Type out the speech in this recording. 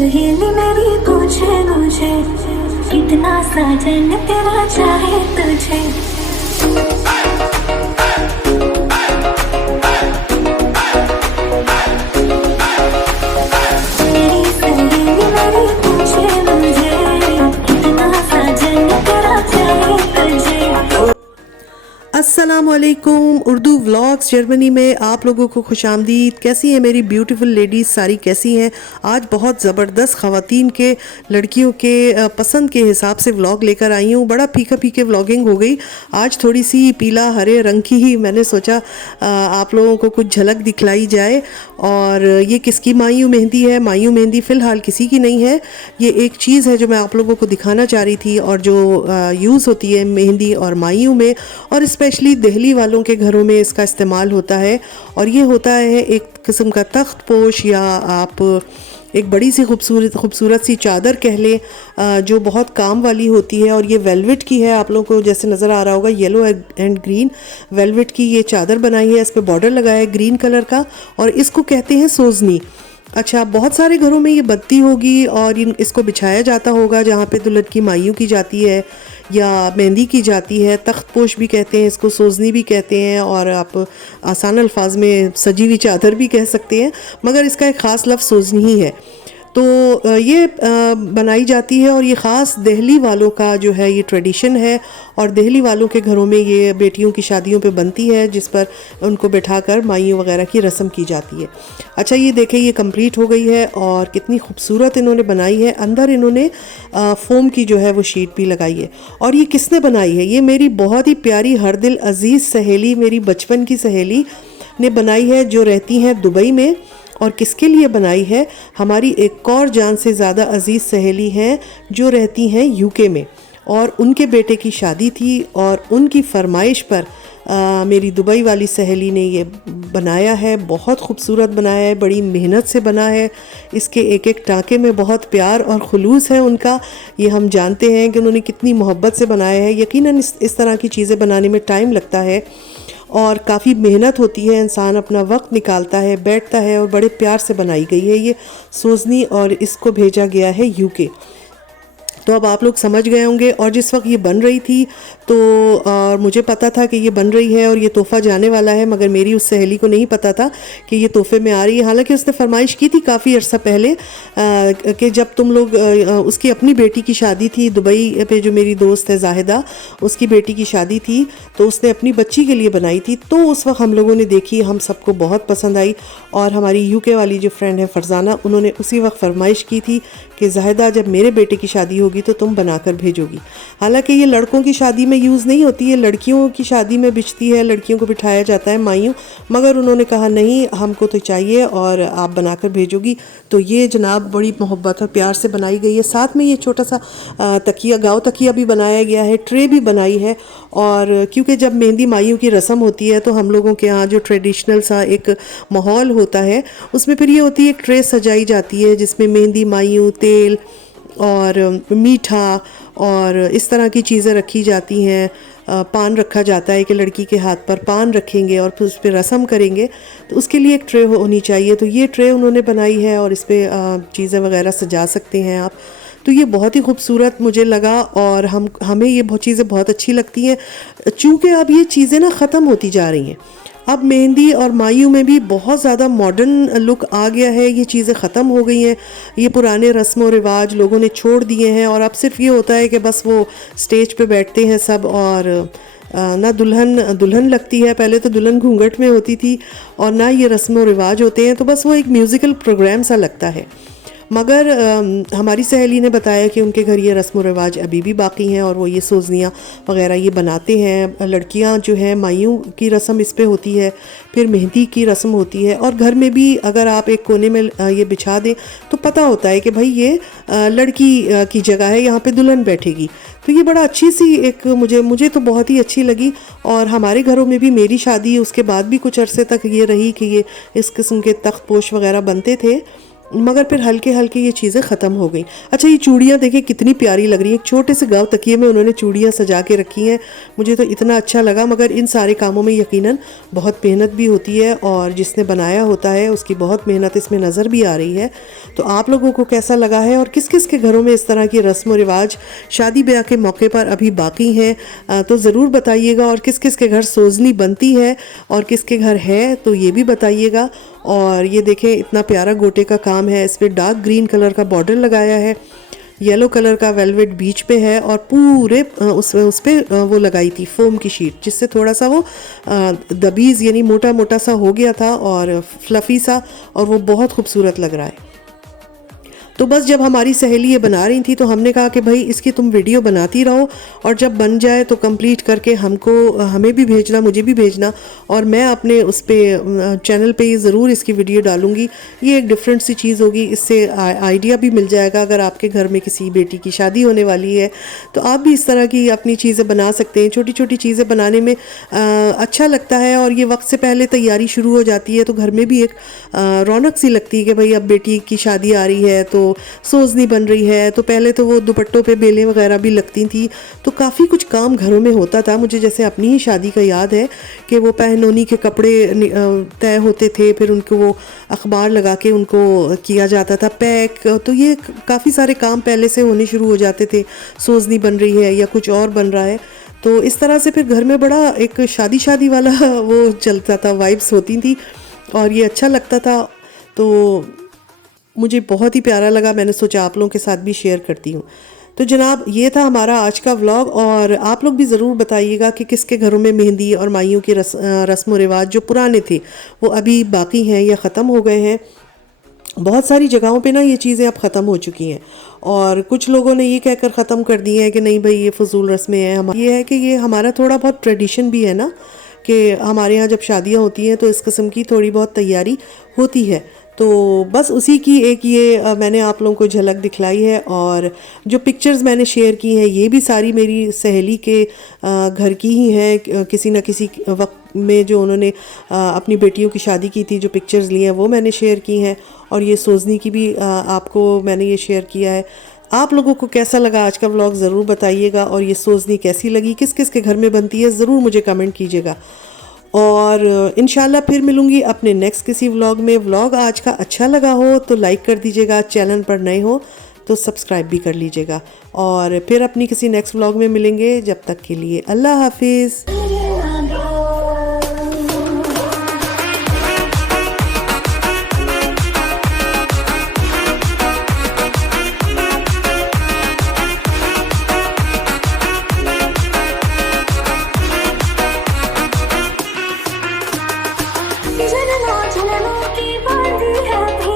सहेली मेरी पूछे मुझे, कितना साजन तेरा चाहे तुझे। मेरी सहेली मेरी पूछे मुझे, कितना साजन तेरा चाहे तुझे। अस्सलामुअलैकुम। उर्दू व्लॉग्स जर्मनी में आप लोगों को खुशामदीद। कैसी हैं मेरी ब्यूटीफुल लेडीज़, सारी कैसी हैं? आज बहुत ज़बरदस्त ख़वातीन के, लड़कियों के पसंद के हिसाब से व्लॉग लेकर आई हूँ। बड़ा फीका फीके व्लॉगिंग हो गई आज, थोड़ी सी पीला हरे रंग की ही मैंने सोचा आप लोगों को कुछ झलक दिखलाई जाए। और ये किसकी मायूं मेहंदी है? मायूं मेहंदी फ़िलहाल किसी की नहीं है। ये एक चीज़ है जो मैं आप लोगों को दिखाना चाह रही थी, और जो यूज़ होती है मेहंदी और मायूं में, और स्पेशली दिल्ली वालों के घरों में इसका इस्तेमाल होता है। और ये होता है एक किस्म का तख्त पोश, या आप एक बड़ी सी खूबसूरत सी चादर कह लें, जो बहुत काम वाली होती है। और ये वेलवेट की है, आप लोगों को जैसे नज़र आ रहा होगा येलो एंड ग्रीन वेलवेट की ये चादर बनाई है। इस पर बॉर्डर लगाया है ग्रीन कलर का, और इसको कहते हैं सोजनी। अच्छा, बहुत सारे घरों में ये बनती होगी और इसको बिछाया जाता होगा जहाँ पे दुल्हन की मायूं की जाती है या मेहंदी की जाती है। तख्त पोश भी कहते हैं इसको, सोजनी भी कहते हैं, और आप आसान अल्फाज में सजी हुई चादर भी कह सकते हैं, मगर इसका एक ख़ास लफ्ज़ सोजनी ही है। तो ये बनाई जाती है, और ये ख़ास दिल्ली वालों का जो है ये ट्रेडिशन है। और दिल्ली वालों के घरों में ये बेटियों की शादियों पे बनती है, जिस पर उनको बिठाकर मायूं वगैरह की रस्म की जाती है। अच्छा, ये देखें, ये कंप्लीट हो गई है और कितनी खूबसूरत इन्होंने बनाई है। अंदर इन्होंने फोम की जो है वो शीट भी लगाई है। और ये किसने बनाई है? ये मेरी बहुत ही प्यारी हरदिल अजीज़ सहेली, मेरी बचपन की सहेली ने बनाई है, जो रहती हैं दुबई में। और किसके लिए बनाई है? हमारी एक और जान से ज़्यादा अजीज़ सहेली हैं जो रहती हैं यूके में, और उनके बेटे की शादी थी, और उनकी फरमाइश पर मेरी दुबई वाली सहेली ने ये बनाया है। बहुत खूबसूरत बनाया है, बड़ी मेहनत से बना है। इसके एक एक टाँके में बहुत प्यार और खुलूस है उनका। ये हम जानते हैं कि उन्होंने कितनी मोहब्बत से बनाया है। यकीनन इस तरह की चीज़ें बनाने में टाइम लगता है और काफ़ी मेहनत होती है, इंसान अपना वक्त निकालता है, बैठता है, और बड़े प्यार से बनाई गई है ये सोजनी। और इसको भेजा गया है यूके। तो अब आप लोग समझ गए होंगे। और जिस वक्त ये बन रही थी तो और मुझे पता था कि ये बन रही है और ये तोहफ़ा जाने वाला है, मगर मेरी उस सहेली को नहीं पता था कि ये तोहफे में आ रही है। हालांकि उसने फरमाइश की थी काफ़ी अर्सा पहले कि जब तुम लोग, उसकी अपनी बेटी की शादी थी दुबई पे, जो मेरी दोस्त है जाहिदा, उसकी बेटी की शादी थी, तो उसने अपनी बच्ची के लिए बनाई थी। तो उस वक्त हम लोगों ने देखी, हम सबको बहुत पसंद आई। और हमारी यूके वाली जो फ्रेंड है फरजाना, उन्होंने उसी वक्त फरमाइश की थी कि जाहिदा, जब मेरे बेटे की शादी होगी तो तुम बनाकर भेजोगी। हालांकि ये लड़कों की शादी में यूज़ नहीं होती है, लड़कियों की शादी में बिछती है, लड़कियों को बिठाया जाता है मायूं, मगर उन्होंने कहा नहीं, हमको तो चाहिए और आप बनाकर भेजोगी। तो ये जनाब बड़ी मोहब्बत और प्यार से बनाई गई है। साथ में ये छोटा सा तकिया, गाँव तकिया भी बनाया गया है, ट्रे भी बनाई है। और क्योंकि जब मेहंदी मायूं की रस्म होती है तो हम लोगों के यहाँ जो ट्रेडिशनल सा एक माहौल होता है, उसमें फिर ये होती है एक ट्रे सजाई जाती है जिसमें मेहंदी, मायूं, तेल और मीठा और इस तरह की चीज़ें रखी जाती हैं। पान रखा जाता है कि लड़की के हाथ पर पान रखेंगे और फिर उस पर रस्म करेंगे, तो उसके लिए एक ट्रे होनी चाहिए। तो ये ट्रे उन्होंने बनाई है और इस पर चीज़ें वगैरह सजा सकते हैं आप। तो ये बहुत ही खूबसूरत मुझे लगा, और हमें ये बहुत चीज़ें बहुत अच्छी लगती हैं। चूँकि अब ये चीज़ें ना ख़त्म होती जा रही हैं, अब मेहंदी और मायूं में भी बहुत ज़्यादा मॉडर्न लुक आ गया है। ये चीज़ें ख़त्म हो गई हैं, ये पुराने रस्म और रिवाज लोगों ने छोड़ दिए हैं। और अब सिर्फ ये होता है कि बस वो स्टेज पे बैठते हैं सब, और ना दुल्हन लगती है। पहले तो दुल्हन घूंघट में होती थी, और ना ये रस्म और रिवाज होते हैं, तो बस वो एक म्यूज़िकल प्रोग्राम सा लगता है। मगर हमारी सहेली ने बताया कि उनके घर ये रस्म व रिवाज अभी भी बाकी हैं, और वो ये सोजनियाँ वगैरह ये बनाते हैं। लड़कियां जो हैं, मायूं की रस्म इस पे होती है, फिर मेहंदी की रस्म होती है। और घर में भी अगर आप एक कोने में ये बिछा दें तो पता होता है कि भाई ये लड़की की जगह है, यहाँ पे दुल्हन बैठेगी। तो ये बड़ा अच्छी सी एक मुझे तो बहुत ही अच्छी लगी। और हमारे घरों में भी मेरी शादी उसके बाद भी कुछ अरसे तक ये रही कि ये इस किस्म के तख्त पोश वगैरह बनते थे। मगर फिर हल्के हल्के ये चीज़ें ख़त्म हो गई। अच्छा, ये चूड़ियाँ देखिए कितनी प्यारी लग रही हैं, छोटे से गाँव तकिए में उन्होंने चूड़ियाँ सजा के रखी हैं। मुझे तो इतना अच्छा लगा। मगर इन सारे कामों में यकीनन बहुत मेहनत भी होती है और जिसने बनाया होता है उसकी बहुत मेहनत इसमें नज़र भी आ रही है। तो आप लोगों को कैसा लगा है और किस किस के घरों में इस तरह की रस्म व रिवाज शादी ब्याह के मौके पर अभी बाकी हैं, तो ज़रूर बताइएगा। और किस किस के घर सोजनी बनती है और किसके घर है तो ये भी बताइएगा। और ये देखें इतना प्यारा गोटे का काम है, इस पर डार्क ग्रीन कलर का बॉर्डर लगाया है, येलो कलर का वेलवेट बीच पे है और पूरे उस पे वो लगाई थी फोम की शीट, जिससे थोड़ा सा वो दबीज़ यानी मोटा मोटा सा हो गया था और फ्लफ़ी सा, और वो बहुत खूबसूरत लग रहा है। तो बस जब हमारी सहेली ये बना रही थी तो हमने कहा कि भाई इसकी तुम वीडियो बनाती रहो और जब बन जाए तो कंप्लीट करके हमें भी भेजना, मुझे भी भेजना, और मैं अपने उस पे चैनल पे ज़रूर इसकी वीडियो डालूँगी। ये एक डिफरेंट सी चीज़ होगी, इससे आइडिया भी मिल जाएगा। अगर आपके घर में किसी बेटी की शादी होने वाली है तो आप भी इस तरह की अपनी चीज़ें बना सकते हैं। छोटी छोटी चीज़ें बनाने में अच्छा लगता है और ये वक्त से पहले तैयारी शुरू हो जाती है तो घर में भी एक रौनक सी लगती है कि भाई अब बेटी की शादी आ रही है तो सोजनी बन रही है। तो पहले तो वो दुपट्टों पे बेलें वगैरह भी लगती थी, तो काफ़ी कुछ काम घरों में होता था। मुझे जैसे अपनी ही शादी का याद है कि वो पहनोनी के कपड़े तय होते थे, फिर उनको वो अखबार लगा के उनको किया जाता था पैक। तो ये काफ़ी सारे काम पहले से होने शुरू हो जाते थे, सोजनी बन रही है या कुछ और बन रहा है। तो इस तरह से फिर घर में बड़ा एक शादी शादी वाला वो चलता था, वाइब्स होती थी और ये अच्छा लगता था। तो मुझे बहुत ही प्यारा लगा, मैंने सोचा आप लोगों के साथ भी शेयर करती हूँ। तो जनाब ये था हमारा आज का व्लॉग, और आप लोग भी ज़रूर बताइएगा कि किसके घरों में मेहंदी और माइयों की रस्म व रिवाज जो पुराने थे वो अभी बाकी हैं या ख़त्म हो गए हैं। बहुत सारी जगहों पे ना ये चीज़ें अब ख़त्म हो चुकी हैं और कुछ लोगों ने ये कहकर ख़त्म कर दी हैं कि नहीं भाई ये फजूल रस्में हैं। ये है कि ये हमारा थोड़ा बहुत ट्रेडिशन भी है ना, कि हमारे यहाँ जब शादियाँ होती हैं तो इस किस्म की थोड़ी बहुत तैयारी होती है। तो बस उसी की एक ये मैंने आप लोगों को झलक दिखलाई है। और जो पिक्चर्स मैंने शेयर की हैं ये भी सारी मेरी सहेली के घर की ही हैं। किसी न किसी वक्त में जो उन्होंने अपनी बेटियों की शादी की थी, जो पिक्चर्स लिए हैं वो मैंने शेयर की हैं। और ये सोजनी की भी आपको मैंने ये शेयर किया है। आप लोगों को कैसा लगा आज का व्लॉग ज़रूर बताइएगा, और ये सोजनी कैसी लगी, किस किस के घर में बनती है, ज़रूर मुझे कमेंट कीजिएगा। और इंशाल्लाह फिर मिलूँगी अपने नेक्स्ट किसी व्लॉग में। व्लॉग आज का अच्छा लगा हो तो लाइक कर दीजिएगा, चैनल पर नए हो तो सब्सक्राइब भी कर लीजिएगा, और फिर अपनी किसी नेक्स्ट व्लॉग में मिलेंगे। जब तक के लिए अल्लाह हाफिज़। झलना झलना की बात है।